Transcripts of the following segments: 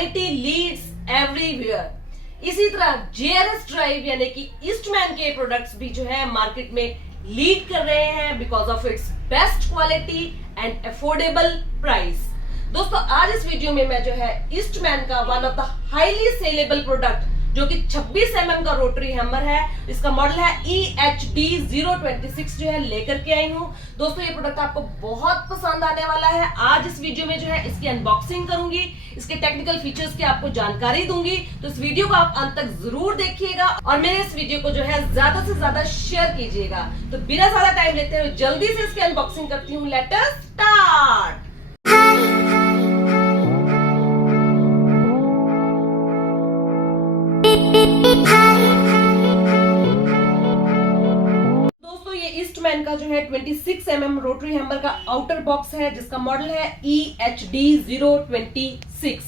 Quality Leeds everywhere. इसी तरह JRS drive यानी कि ईस्टमैन के प्रोडक्ट्स भी जो है मार्केट में लीड कर रहे हैं because of its best quality and affordable price. दोस्तों आज इस वीडियो में मैं जो है ईस्टमैन का one of the highly saleable product जो कि 26 mm का रोटरी हैमर है, इसका मॉडल है EHD 026 जो है लेकर के आई हूँ। दोस्तों ये प्रोडक्ट आपको बहुत पसंद आने वाला है। आज इस वीडियो में जो है इसकी अनबॉक्सिंग करूंगी, इसके टेक्निकल फीचर्स की आपको जानकारी दूंगी, तो इस वीडियो को आप अंत तक जरूर देखिएगा और मेरे इस वीडियो को जो है ज्यादा से ज्यादा शेयर कीजिएगा। तो बिना ज्यादा टाइम लेते हुए जल्दी से इसकी अनबॉक्सिंग करती हूँ। Let us start. दोस्तों ये ईस्टमैन का जो है 26 mm रोटरी हैमर का आउटर बॉक्स है जिसका मॉडल है EHD 026।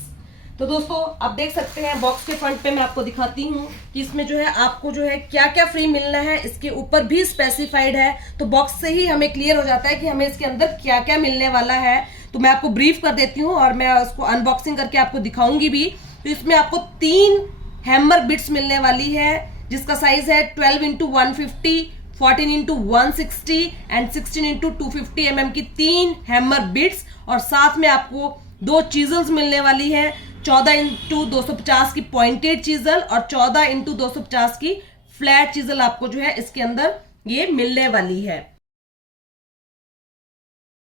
तो दोस्तों आप देख सकते हैं बॉक्स के फ्रंट पे मैं आपको दिखाती हूँ कि इसमें जो है आपको जो है क्या क्या फ्री मिलना है, इसके ऊपर भी स्पेसिफाइड है। तो बॉक्स से ही हमें क्लियर हो जाता है कि हमें इसके अंदर क्या क्या मिलने वाला है। तो मैं आपको ब्रीफ कर देती हूँ और मैं उसको अनबॉक्सिंग करके आपको दिखाऊंगी भी। तो इसमें आपको 3 हैमर बिट्स मिलने वाली है जिसका साइज है 12x150, 14x160 and 16x250 mm की 3 हैमर बिट्स, और साथ में आपको 2 चीजल्स मिलने वाली है, 14x250 की पॉइंटेड चीजल और 14x250 की फ्लैट चीजल आपको जो है इसके अंदर ये मिलने वाली है।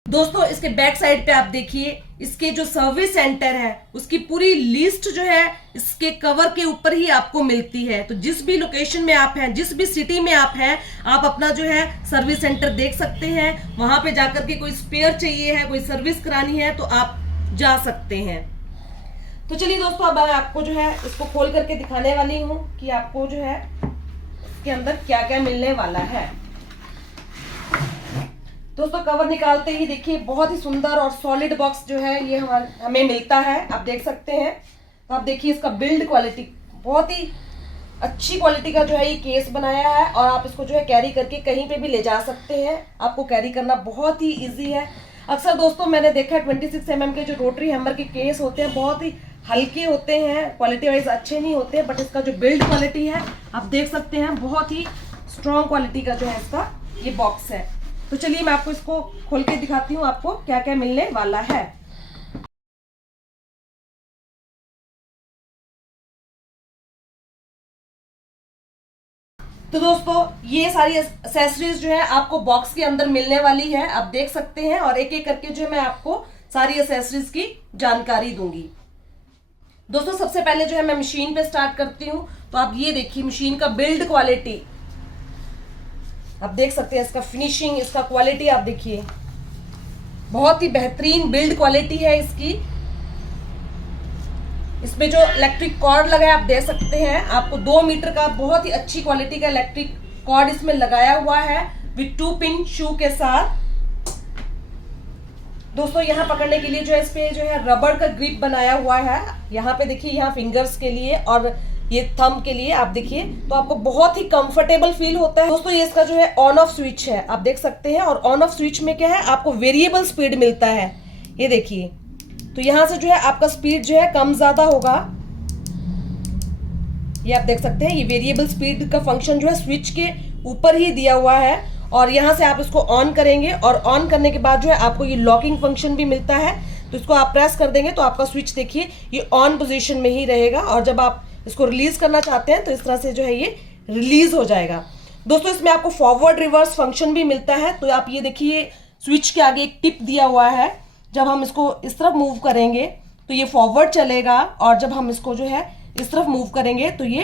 दोस्तों इसके बैक साइड पे आप देखिए इसके जो सर्विस सेंटर है उसकी पूरी लिस्ट जो है इसके कवर के ऊपर ही आपको मिलती है। तो जिस भी लोकेशन में आप हैं, जिस भी सिटी में आप हैं, आप अपना जो है सर्विस सेंटर देख सकते हैं। वहां पे जाकर के कोई स्पेयर चाहिए है, कोई सर्विस करानी है तो आप जा सकते हैं। तो चलिए दोस्तों अब मैं आपको जो है इसको खोल करके दिखाने वाली हूँ कि आपको जो है इसके अंदर क्या क्या मिलने वाला है। दोस्तों कवर निकालते ही देखिए बहुत ही सुंदर और सॉलिड बॉक्स जो है ये हमें मिलता है, आप देख सकते हैं। तो आप देखिए इसका बिल्ड क्वालिटी बहुत ही अच्छी क्वालिटी का जो है ये केस बनाया है और आप इसको जो है कैरी करके कहीं पे भी ले जा सकते हैं। आपको कैरी करना बहुत ही इजी है। अक्सर दोस्तों मैंने देखा है 26 mm के जो रोटरी हैमर के केस होते हैं बहुत ही हल्के होते हैं, क्वालिटी वाइज अच्छे नहीं होते, बट इसका जो बिल्ड क्वालिटी है आप देख सकते हैं बहुत ही स्ट्रॉन्ग क्वालिटी का जो है इसका ये बॉक्स है। तो चलिए मैं आपको इसको खोल के दिखाती हूँ आपको क्या क्या मिलने वाला है। तो दोस्तों ये सारी एक्सेसरीज जो है आपको बॉक्स के अंदर मिलने वाली है, आप देख सकते हैं, और एक एक करके जो है मैं आपको सारी एक्सेसरीज की जानकारी दूंगी। दोस्तों सबसे पहले जो है मैं मशीन पे स्टार्ट करती हूँ। तो आप ये देखिए मशीन का बिल्ड क्वालिटी आप देख सकते हैं, इसका फिनिशिंग, इसका क्वालिटी आप देखिए बहुत ही बेहतरीन बिल्ड क्वालिटी है इसकी। इसमें जो इलेक्ट्रिक कॉर्ड लगा है आप देख सकते हैं, आपको 2 मीटर का बहुत ही अच्छी क्वालिटी का इलेक्ट्रिक कॉर्ड इसमें लगाया हुआ है विद 2 पिन शू के साथ। दोस्तों यहाँ पकड़ने के लिए जो है इस पे जो है रबर का ग्रिप बनाया हुआ है। यहाँ पे देखिए यहाँ फिंगर्स के लिए और ये थंब के लिए आप देखिए, तो आपको बहुत ही कंफर्टेबल फील होता है। दोस्तों ये इसका जो है ऑन ऑफ स्विच है, आप देख सकते हैं, और ऑन ऑफ स्विच में क्या है आपको वेरिएबल स्पीड मिलता है। ये देखिए तो यहाँ से जो है आपका स्पीड जो है कम ज्यादा होगा, ये आप देख सकते हैं। ये वेरिएबल स्पीड का फंक्शन जो है स्विच के ऊपर ही दिया हुआ है और यहाँ से आप इसको ऑन करेंगे और ऑन करने के बाद जो है आपको ये लॉकिंग फंक्शन भी मिलता है। तो इसको आप प्रेस कर देंगे तो आपका स्विच देखिए ये ऑन पोजीशन में ही रहेगा, और जब आप इसको रिलीज करना चाहते हैं तो इस तरह से जो है ये रिलीज हो जाएगा। दोस्तों इसमें आपको फॉरवर्ड रिवर्स फंक्शन भी मिलता है। तो आप ये देखिए स्विच के आगे एक टिप दिया हुआ है, जब हम इसको इस तरफ मूव करेंगे तो ये फॉरवर्ड चलेगा और जब हम इसको जो है इस तरफ मूव करेंगे तो ये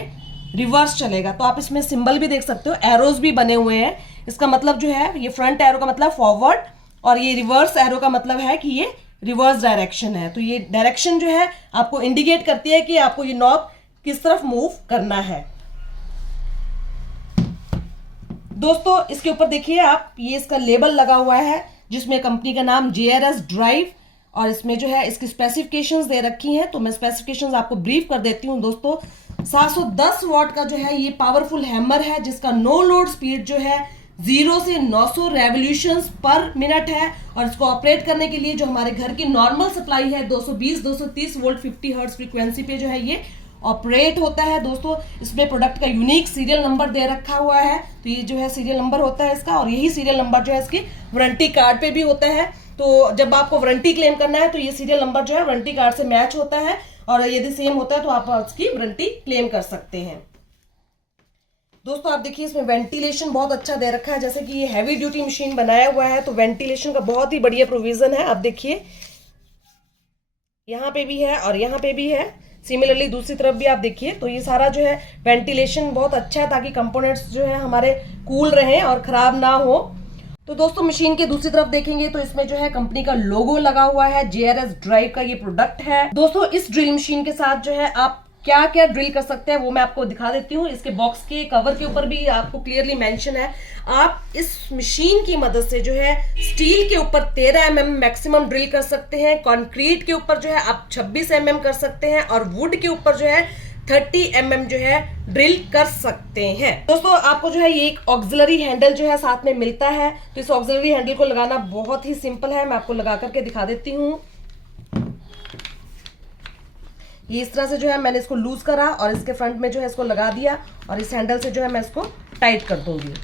रिवर्स चलेगा। तो आप इसमें सिंबल भी देख सकते हो, एरोज भी बने हुए हैं। इसका मतलब जो है ये फ्रंट एरो का मतलब फॉरवर्ड और ये रिवर्स एरो का मतलब है कि ये रिवर्स डायरेक्शन है। तो ये डायरेक्शन जो है आपको इंडिकेट करती है कि आपको ये नॉब किस तरफ मूव करना है। दोस्तों इसके ऊपर देखिए आप ये इसका लेबल लगा हुआ है जिसमें कंपनी का नाम जेआरएस ड्राइव, और इसमें जो है इसकी स्पेसिफिकेशंस दे रखी हैं। तो मैं स्पेसिफिकेशंस आपको ब्रीफ कर देती हूँ। दोस्तों 710 वॉट का जो है ये पावरफुल हैमर है जिसका नो लोड स्पीड जो है 0 से 900 रेवोल्यूशंस पर मिनट है। और इसको ऑपरेट करने के लिए जो हमारे घर की नॉर्मल सप्लाई है 220-230 वोल्ट 50 हर्ट्ज फ्रीक्वेंसी पे जो है ये ऑपरेट होता है। दोस्तों इसमें प्रोडक्ट का यूनिक सीरियल नंबर दे रखा हुआ है, तो ये जो है सीरियल नंबर होता है इसका, और यही सीरियल नंबर जो है इसकी वारंटी कार्ड पे भी होता है। तो जब आपको वारंटी क्लेम करना है तो ये सीरियल नंबर जो है वारंटी कार्ड से मैच होता है, और यदि सेम होता है तो आप उसकी वारंटी क्लेम कर सकते हैं। दोस्तों आप देखिए इसमें वेंटिलेशन बहुत अच्छा दे रखा है, जैसे कि ये हैवी ड्यूटी मशीन बनाया हुआ है तो वेंटिलेशन का बहुत ही बढ़िया प्रोविजन है। आप देखिए यहाँ पे भी है और यहाँ पे भी है, सिमिलरली दूसरी तरफ भी आप देखिए, तो ये सारा जो है वेंटिलेशन बहुत अच्छा है ताकि कंपोनेंट्स जो है हमारे कूल रहें और खराब ना हो। तो दोस्तों मशीन के दूसरी तरफ देखेंगे तो इसमें जो है कंपनी का लोगो लगा हुआ है, JRS ड्राइव का ये प्रोडक्ट है। दोस्तों इस ड्रिल मशीन के साथ जो है आप क्या क्या ड्रिल कर सकते हैं वो मैं आपको दिखा देती हूँ। इसके बॉक्स के कवर के ऊपर भी आपको क्लियरली मेंशन है। आप इस मशीन की मदद से जो है स्टील के ऊपर 13 mm मैक्सिमम ड्रिल कर सकते हैं, कंक्रीट के ऊपर जो है आप 26 mm कर सकते हैं, और वुड के ऊपर जो है 30 mm जो है ड्रिल कर सकते हैं। दोस्तों आपको जो है ये एक ऑक्सिलरी हैंडल जो है साथ में मिलता है, तो इस ऑक्सिलरी हैंडल को लगाना बहुत ही सिंपल है, मैं आपको लगा करके दिखा देती हूँ। ये इस तरह से जो है मैंने इसको लूज करा और इसके फ्रंट में जो है इसको लगा दिया, और इस हैंडल से जो है मैं इसको टाइट कर दूंगी।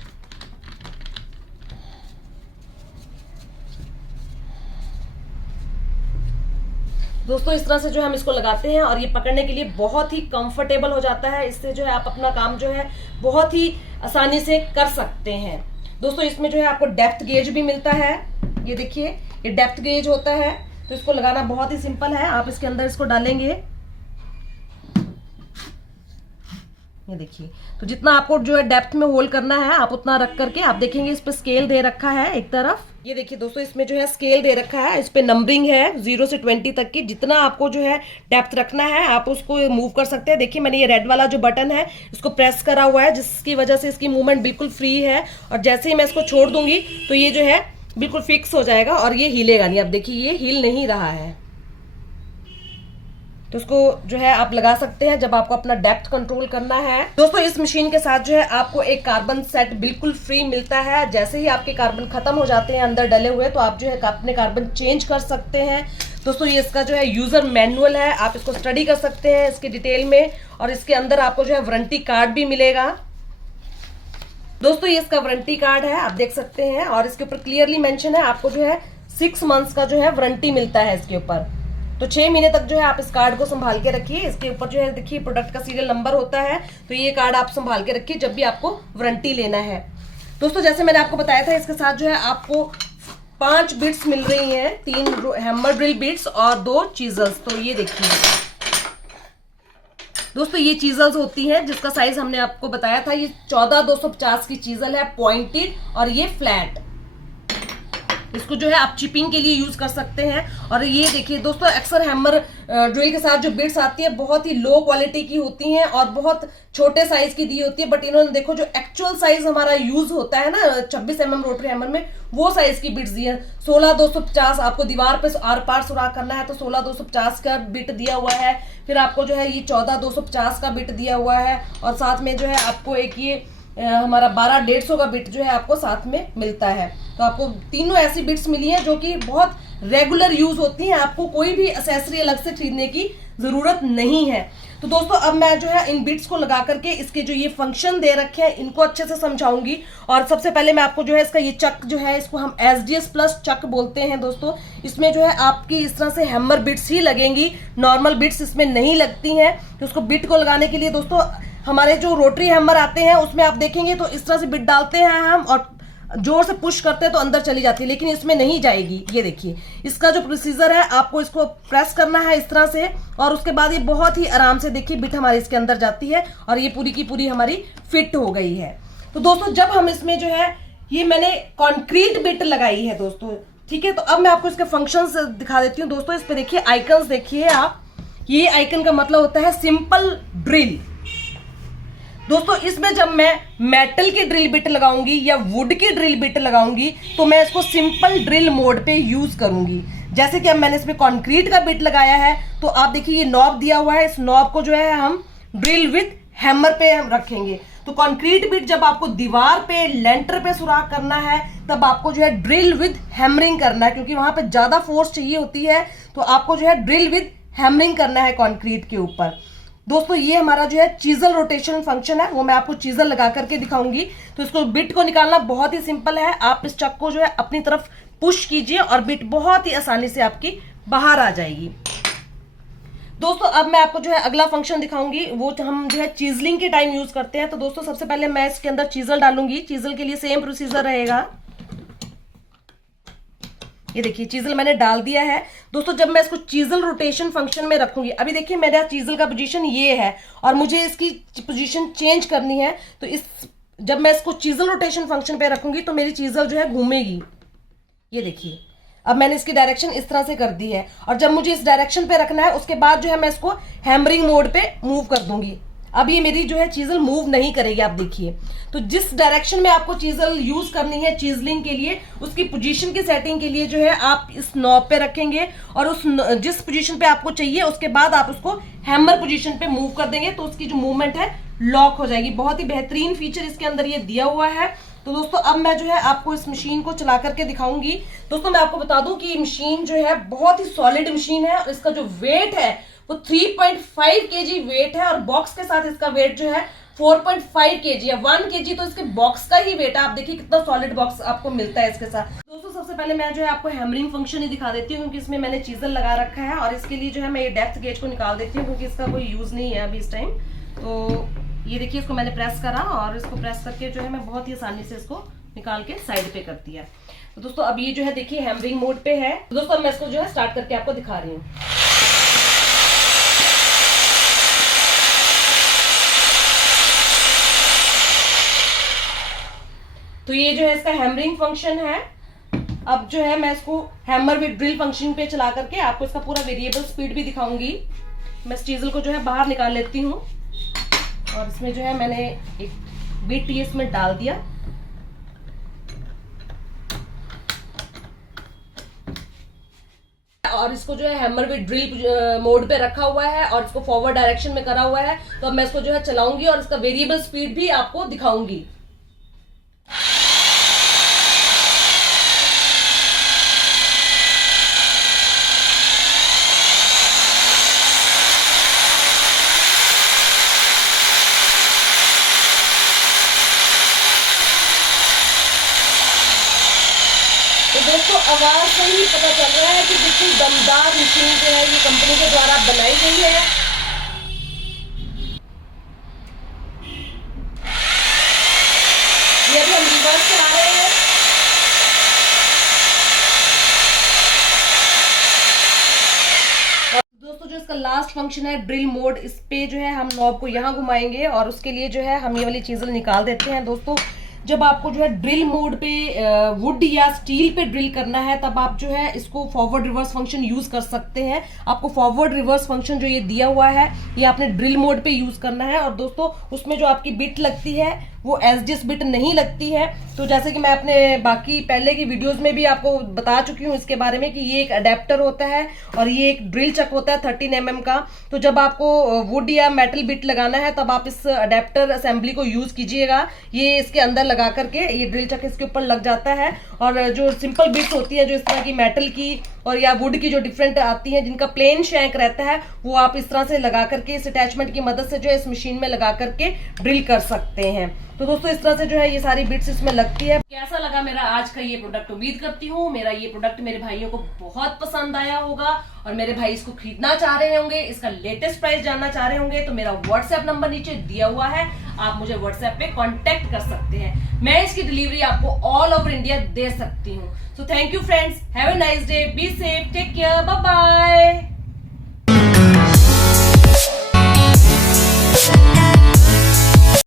दोस्तों इस तरह से जो है हम इसको लगाते हैं और ये पकड़ने के लिए बहुत ही कंफर्टेबल हो जाता है। इससे जो है आप अपना काम जो है बहुत ही आसानी से कर सकते हैं। दोस्तों इसमें जो है आपको डेप्थ गेज भी मिलता है, ये देखिए ये डेप्थ गेज होता है, तो इसको लगाना बहुत ही सिंपल है। आप इसके अंदर इसको डालेंगे, ये देखिए, तो जितना आपको जो है डेप्थ में होल्ड करना है आप उतना रख करके, आप देखेंगे इस पे स्केल दे रखा है एक तरफ, ये देखिए दोस्तों इसमें जो है स्केल दे रखा है, इस पे नंबरिंग है 0 से 20 तक की। जितना आपको जो है डेप्थ रखना है आप उसको मूव कर सकते हैं। देखिए मैंने ये रेड वाला जो बटन है इसको प्रेस करा हुआ है, जिसकी वजह से इसकी मूवमेंट बिल्कुल फ्री है, और जैसे ही मैं इसको छोड़ दूंगी तो ये जो है बिल्कुल फिक्स हो जाएगा और ये हिलेगा नहीं। अब देखिए ये हिल नहीं रहा है, तो उसको जो है आप लगा सकते हैं जब आपको अपना डेप्थ कंट्रोल करना है। दोस्तों इस मशीन के साथ जो है आपको एक कार्बन सेट बिल्कुल फ्री मिलता है। जैसे ही आपके कार्बन खत्म हो जाते हैं अंदर डले हुए, तो आप जो है अपने कार्बन चेंज कर सकते हैं। दोस्तों ये इसका जो है यूजर मैनुअल है, आप इसको स्टडी कर सकते हैं इसके डिटेल में, और इसके अंदर आपको जो है वारंटी कार्ड भी मिलेगा। दोस्तों ये इसका वारंटी कार्ड है, आप देख सकते हैं, और इसके ऊपर क्लियरली मेंशन है आपको जो है 6 मंथ्स का जो है वारंटी मिलता है इसके ऊपर। तो 6 महीने तक जो है आप इस कार्ड को संभाल के रखिए। इसके ऊपर जो है देखिए प्रोडक्ट का सीरियल नंबर होता है, तो ये कार्ड आप संभाल के रखिए जब भी आपको वारंटी लेना है। दोस्तों जैसे मैंने आपको बताया था इसके साथ जो है आपको 5 बिट्स मिल रही हैं, 3 हैमर ड्रिल बिट्स और 2 चीजल्स। तो ये देखिए दोस्तों ये चीजल्स होती हैं, जिसका साइज हमने आपको बताया था, ये 14-250 की चीजल है, पॉइंटेड, और ये फ्लैट। इसको जो है आप चिपिंग के लिए यूज कर सकते हैं। और ये देखिए दोस्तों अक्सर हैमर ड्रिल के साथ जो बिट्स आती है बहुत ही लो क्वालिटी की होती हैं और बहुत छोटे साइज की दी होती है, बट इन्होंने देखो जो एक्चुअल साइज हमारा यूज होता है ना 26 mm रोटरी हैमर में, वो साइज की बिट्स दी है। 16-250 आपको दीवार पे आर पार सुराख करना है तो 16-250 का बिट दिया हुआ है। फिर आपको जो है ये 14-250 का बिट दिया हुआ है, और साथ में जो है आपको एक ये हमारा 12-150 का बिट जो है आपको साथ में मिलता है। तो आपको तीनों ऐसी बिट्स मिली हैं जो कि बहुत रेगुलर यूज होती हैं, आपको कोई भी एक्सेसरी अलग से खरीदने की जरूरत नहीं है। तो दोस्तों अब मैं जो है इन बिट्स को लगा करके इसके जो ये फंक्शन दे रखे हैं इनको अच्छे से समझाऊंगी। और सबसे पहले मैं आपको जो है इसका ये चक जो है इसको हम SDS प्लस चक बोलते हैं। दोस्तों इसमें जो है आपकी इस तरह से हैमर बिट्स ही लगेंगी, नॉर्मल बिट्स इसमें नहीं लगती हैं। तो उसको बिट को लगाने के लिए दोस्तों हमारे जो रोटरी हैमर आते हैं उसमें आप देखेंगे तो इस तरह से बिट डालते हैं हम और जोर से पुश करते हैं तो अंदर चली जाती है, लेकिन इसमें नहीं जाएगी। ये देखिए इसका जो प्रोसीजर है, आपको इसको प्रेस करना है इस तरह से, और उसके बाद ये बहुत ही आराम से देखिए बिट हमारी इसके अंदर जाती है और ये पूरी की पूरी हमारी फिट हो गई है। तो दोस्तों जब हम इसमें जो है ये मैंने कॉन्क्रीट बिट लगाई है दोस्तों, ठीक है। तो अब मैं आपको इसके फंक्शंस दिखा देती हूँ। दोस्तों इस पे देखिए आइकन्स देखिए आप, ये आइकन का मतलब होता है सिंपल ड्रिल। दोस्तों इसमें जब मैं मेटल की ड्रिल बिट लगाऊंगी या वुड की ड्रिल बिट लगाऊंगी तो मैं इसको सिंपल ड्रिल मोड पे यूज करूंगी। जैसे कि अब मैंने इसमें कंक्रीट का बिट लगाया है, तो आप देखिए ये नॉब दिया हुआ है, इस नॉब को जो है हम ड्रिल विद हैमर पे हम रखेंगे। तो कंक्रीट बिट जब आपको दीवार पे लेंटर पे सुराख करना है तब आपको जो है ड्रिल विद हैमरिंग करना है, क्योंकि वहां पे ज्यादा फोर्स चाहिए होती है, तो आपको जो है ड्रिल विद हैमरिंग करना है कंक्रीट के ऊपर। दोस्तों ये हमारा जो है चीजल रोटेशन फंक्शन है, वो मैं आपको चीजल लगा करके दिखाऊंगी। तो इसको बिट को निकालना बहुत ही सिंपल है, आप इस चक को जो है अपनी तरफ पुश कीजिए और बिट बहुत ही आसानी से आपकी बाहर आ जाएगी। दोस्तों अब मैं आपको जो है अगला फंक्शन दिखाऊंगी, वो हम जो है चीजलिंग के टाइम यूज करते हैं। तो दोस्तों सबसे पहले मैं इसके अंदर चीजल डालूंगी। चीजल के लिए सेम प्रोसीजर रहेगा। ये देखिए चीजल मैंने डाल दिया है। दोस्तों जब मैं इसको चीजल रोटेशन फंक्शन में रखूंगी, अभी देखिए मेरा चीजल का पोजीशन ये है और मुझे इसकी पोजीशन चेंज करनी है, तो जब मैं इसको चीजल रोटेशन फंक्शन पे रखूंगी तो मेरी चीजल जो है घूमेगी। ये देखिए अब मैंने इसकी डायरेक्शन इस तरह से कर दी है, और जब मुझे इस डायरेक्शन पे रखना है उसके बाद जो है मैं इसको हैमरिंग मोड पे मूव कर दूंगी। अब ये मेरी जो है चीजल मूव नहीं करेगी, आप देखिए। तो जिस डायरेक्शन में आपको चीजल यूज करनी है चीजलिंग के लिए, उसकी पोजीशन की सेटिंग के लिए जो है आप इस नॉब पे रखेंगे, और उस जिस पोजीशन पे आपको चाहिए उसके बाद आप उसको हैमर पोजीशन पे मूव कर देंगे, तो उसकी जो मूवमेंट है लॉक हो जाएगी। बहुत ही बेहतरीन फीचर इसके अंदर ये दिया हुआ है। तो दोस्तों अब मैं जो है आपको इस मशीन को चला करके दिखाऊंगी। दोस्तों मैं आपको बता दूं कि ये मशीन जो है बहुत ही सॉलिड मशीन है, और इसका जो वेट है वो 3.5 kg वेट है, और बॉक्स के साथ इसका वेट जो है 4.5 kg है। 1 kg तो इसके बॉक्स का ही वेट है। आप देखिए कितना सॉलिड बॉक्स आपको मिलता है इसके साथ। दोस्तों सबसे पहले मैं जो है आपको हैमरिंग फंक्शन ही दिखा देती हूँ, क्योंकि इसमें मैंने चीजल लगा रखा है, और इसके लिए जो है मैं ये डेप्थ गेज को निकाल देती हूँ, क्योंकि इसका कोई यूज नहीं है अभी इस टाइम। तो ये देखिए इसको मैंने प्रेस करा, और इसको प्रेस करके जो है मैं बहुत ही आसानी से इसको निकाल के साइड पे कर दिया। तो दोस्तों अब ये जो है देखिए हैमरिंग मोड पे है। तो दोस्तों मैं इसको जो है स्टार्ट करके आपको दिखा रही हूँ। तो ये जो है इसका हैमरिंग फंक्शन है। अब जो है मैं इसको हैमर विद ड्रिल फंक्शन पे चला करके आपको इसका पूरा वेरिएबल स्पीड भी दिखाऊंगी। मैं इस चीजल को जो है बाहर निकाल लेती हूँ, और इसमें जो है मैंने एक बिट इसमें डाल दिया। और इसको जो है हैमर विद ड्रिल मोड पे रखा हुआ है, और इसको फॉरवर्ड डायरेक्शन में करा हुआ है। तो अब मैं इसको जो है चलाऊंगी और इसका वेरिएबल स्पीड भी आपको दिखाऊंगी। तो दोस्तों आवाज से ही पता चल रहा है कि कितनी दमदार मशीन जो है ये कंपनी के द्वारा बनाई गई है। ये अभी हम रिवर्स चला रहे हैं। और दोस्तों जो इसका लास्ट फंक्शन है ड्रिल मोड, इस पे जो है हम नॉब को यहाँ घुमाएंगे, और उसके लिए जो है हम ये वाली चीजें निकाल देते हैं। दोस्तों जब आपको जो है ड्रिल मोड पे वुड या स्टील पे ड्रिल करना है, तब आप जो है इसको फॉरवर्ड रिवर्स फंक्शन यूज कर सकते हैं। आपको फॉरवर्ड रिवर्स फंक्शन जो ये दिया हुआ है ये आपने ड्रिल मोड पे यूज करना है, और दोस्तों उसमें जो आपकी बिट लगती है वो एसडीएस बिट नहीं लगती है। तो जैसे कि मैं अपने बाकी पहले की वीडियोस में भी आपको बता चुकी हूँ इसके बारे में कि ये एक अडेप्टर होता है और ये एक ड्रिल चक होता है 13 mm का। तो जब आपको वुड या मेटल बिट लगाना है तब आप इस अडेप्टर असेंबली को यूज कीजिएगा। ये इसके अंदर लगा करके ये ड्रिल चक इसके ऊपर लग जाता है, और जो सिंपल बिट्स होती है जो इस तरह की मेटल की और या वुड की जो डिफरेंट आती हैं जिनका प्लेन शैंक रहता है, वो आप इस तरह से लगा करके इस अटैचमेंट की मदद से जो है इस मशीन में लगा करके ड्रिल कर सकते हैं। तो दोस्तों इस तरह से जो है ये सारी बिट्स इसमें लगती है। कैसा लगा मेरा आज का ये प्रोडक्ट? उम्मीद करती हूँ मेरा ये प्रोडक्ट मेरे भाइयों को बहुत पसंद आया होगा और मेरे भाई इसको खरीदना चाह रहे होंगे, इसका लेटेस्ट प्राइस जानना चाह रहे होंगे। तो मेरा व्हाट्सएप नंबर नीचे दिया हुआ है, आप मुझे व्हाट्सएप पे कांटेक्ट कर सकते हैं। मैं इसकी डिलीवरी आपको ऑल ओवर इंडिया दे सकती हूँ। So thank you friends, have a nice day, be safe, take care, bye bye.